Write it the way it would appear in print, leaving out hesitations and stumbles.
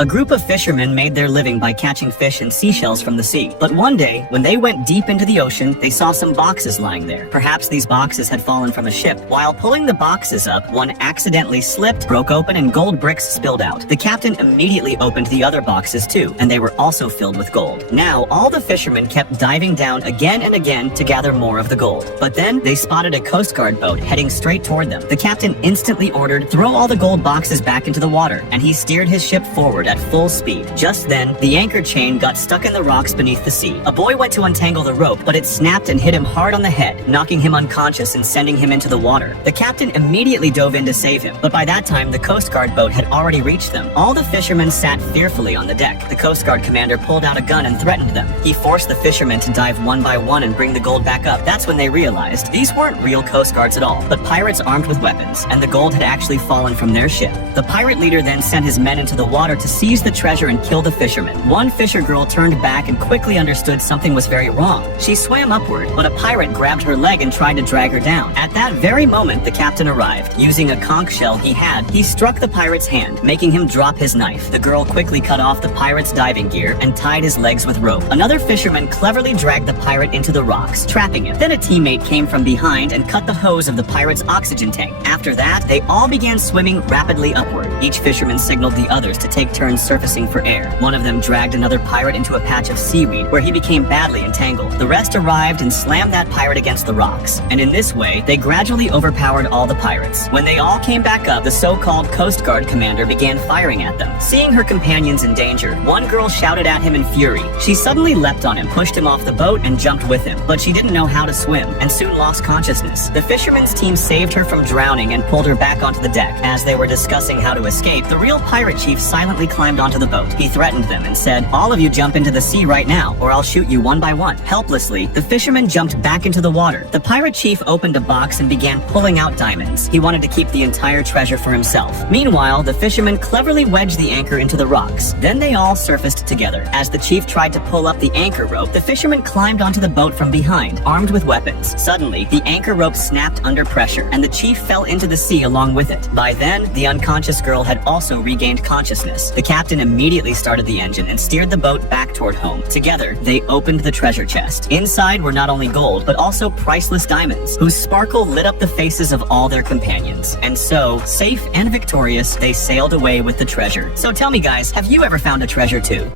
A group of fishermen made their living by catching fish and seashells from the sea. But one day, when they went deep into the ocean, they saw some boxes lying there. Perhaps these boxes had fallen from a ship. While pulling the boxes up, one accidentally slipped, broke open, and gold bricks spilled out. The captain immediately opened the other boxes too, and they were also filled with gold. Now, all the fishermen kept diving down again and again to gather more of the gold. But then, they spotted a Coast Guard boat heading straight toward them. The captain instantly ordered, "Throw all the gold boxes back into the water," and he steered his ship forward at full speed. Just then, the anchor chain got stuck in the rocks beneath the sea. A boy went to untangle the rope, but it snapped and hit him hard on the head, knocking him unconscious and sending him into the water. The captain immediately dove in to save him, but by that time, the Coast Guard boat had already reached them. All the fishermen sat fearfully on the deck. The Coast Guard commander pulled out a gun and threatened them. He forced the fishermen to dive one by one and bring the gold back up. That's when they realized these weren't real Coast Guards at all, but pirates armed with weapons, and the gold had actually fallen from their ship. The pirate leader then sent his men into the water to seize the treasure and kill the fishermen. One fisher girl turned back and quickly understood something was very wrong. She swam upward, but a pirate grabbed her leg and tried to drag her down. At that very moment, the captain arrived. Using a conch shell he struck the pirate's hand, making him drop his knife. The girl quickly cut off the pirate's diving gear and tied his legs with rope. Another fisherman cleverly dragged the pirate into the rocks, trapping him. Then a teammate came from behind and cut the hose of the pirate's oxygen tank. After that, they all began swimming rapidly upward. Each fisherman signaled the others to take turns surfacing for air. One of them dragged another pirate into a patch of seaweed where he became badly entangled. The rest arrived and slammed that pirate against the rocks. And in this way, they gradually overpowered all the pirates. When they all came back up, the so-called Coast Guard commander began firing at them. Seeing her companions in danger, one girl shouted at him in fury. She suddenly leapt on him, pushed him off the boat, and jumped with him. But she didn't know how to swim, and soon lost consciousness. The fishermen's team saved her from drowning and pulled her back onto the deck. As they were discussing how to escape, the real pirate chief silently climbed onto the boat. He threatened them and said, "All of you jump into the sea right now, or I'll shoot you one by one." Helplessly, the fishermen jumped back into the water. The pirate chief opened a box and began pulling out diamonds. He wanted to keep the entire treasure for himself. Meanwhile, the fishermen cleverly wedged the anchor into the rocks. Then they all surfaced together. As the chief tried to pull up the anchor rope, the fishermen climbed onto the boat from behind, armed with weapons. Suddenly, the anchor rope snapped under pressure, and the chief fell into the sea along with it. By then, the unconscious girl had also regained consciousness. The captain immediately started the engine and steered the boat back toward home. Together, they opened the treasure chest. Inside were not only gold, but also priceless diamonds, whose sparkle lit up the faces of all their companions. And so, safe and victorious, they sailed away with the treasure. So tell me guys, have you ever found a treasure too?